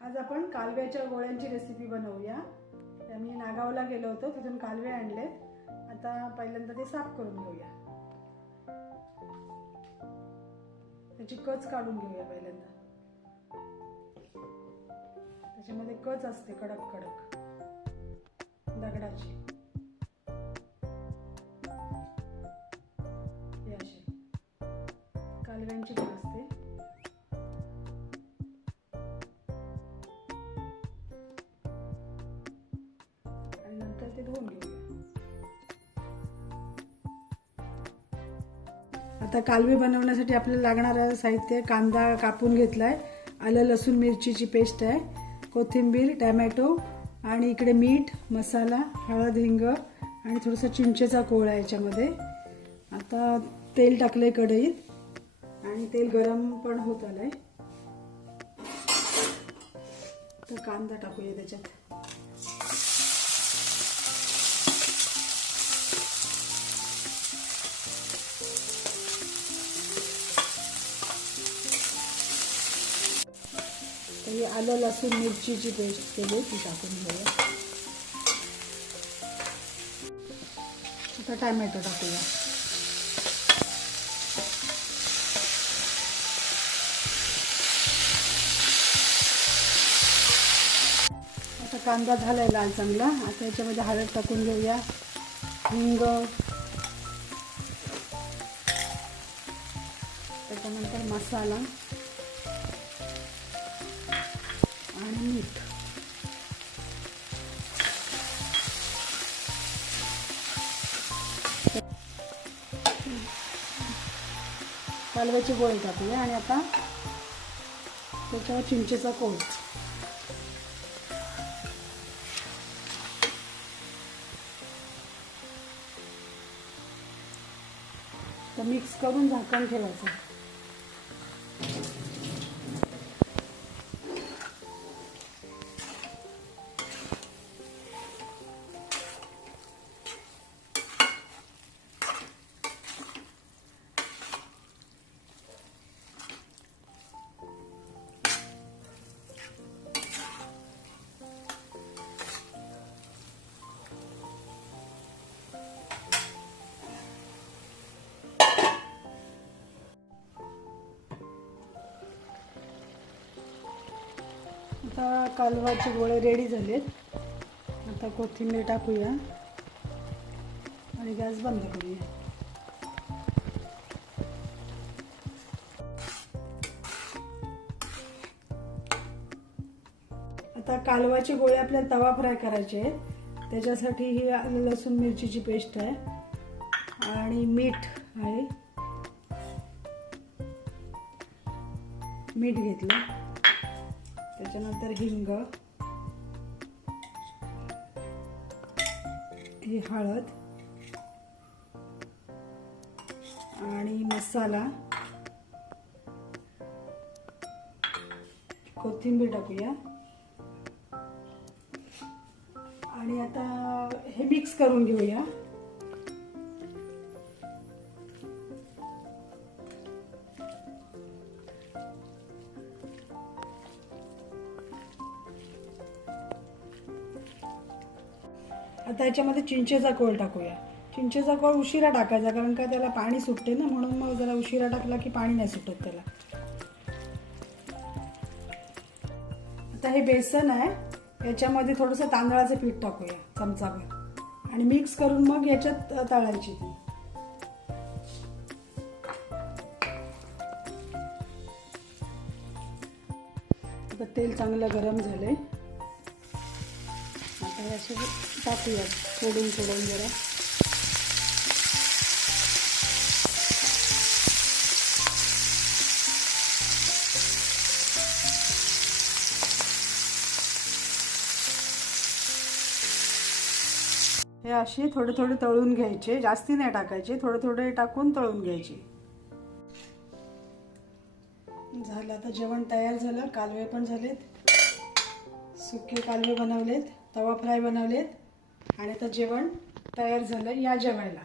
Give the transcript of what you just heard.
आज आपण कालव्याच्या गोळ्यांची रेसिपी बनवूया. त्या मी नागावला गेलो होतो तिथून कालवे आणलेत आता पहिल्यांदा ते साफ करून घेऊया. त्याची कच काढून घेऊया पहिल्यांदा. त्याच्यामध्ये कच असते कडक कडक. दगडाची. कालव्यांची पण असते. आता कालवे बनवण्यासाठी आपल्याला लागणारं साहित्य कांदा कापून घेतलाय. आलं लसूण मिरचीची पेस्ट आहे. कोथिंबीर टॅमॅटो आणि इकडे मीठ मसाला हळद हिंग आणि थोडंसं चिंचेचा कोळ आहे याच्यामध्ये. आता तेल टाकलंय कढईत आणि तेल गरम पण होत आलंय. तर कांदा टाकूया त्याच्यात. तर ही आलं लसूण मिरचीची पेस्ट केली ती टाकून घेऊया. आता टॅमॅटो टाकूया. आता कांदा झालाय लाल चांगला. आता याच्यामध्ये हळद टाकून घेऊया. हिंग. त्याच्यानंतर मसाला. आणि मीठ कालव्याची गोळी टाकूया आणि आता त्याच्यावर चिंचेचा कोळ तर मिक्स करून झाकण ठेवायचं. आता कालवाचे गोळे रेडी झालेत. आता कोथिंबीर टाकूया. आणि गॅस बंद करूया. आता कालवाचे गोळे आपल्याला तवा फ्राय करायचे आहेत. त्याच्यासाठी ही लसूण मिरचीची पेस्ट आहे. आणि मीठ आहे. मीठ घेतलं. त्याच्यानंतर हिंग. ही हळद. आणि मसाला. कोथिंबीर टाकूया. आणि आता हे मिक्स करून घेऊया. आता याच्यामध्ये चिंचेचा कोळ टाकूया. चिंचेचा कोळ उशिरा टाकायचा कारण का त्याला पाणी सुटते ना म्हणून मग जरा उशिरा टाकला की पाणी नाही सुटत त्याला. आता हे बेसन आहे याच्यामध्ये थोडंसं तांदळाचं पीठ टाकूया चमचाभर. आणि मिक्स करून मग याच्यात तळायची ती. तेल चांगलं गरम झालंय. आहे असे टाकूया सोडून सोडून जरा. हे असे थोडे थोडे तळून घ्यायचे. जास्ती नाही टाकायचे. थोडे थोडे टाकून तळून घ्यायचे. झालं आता जेवण तयार झालं. कालवे पण झालेत. सुके कालवे बनवलेत तवा फ्राय बनवलेत आणि आता जेवण तयार झालं या जेवायला.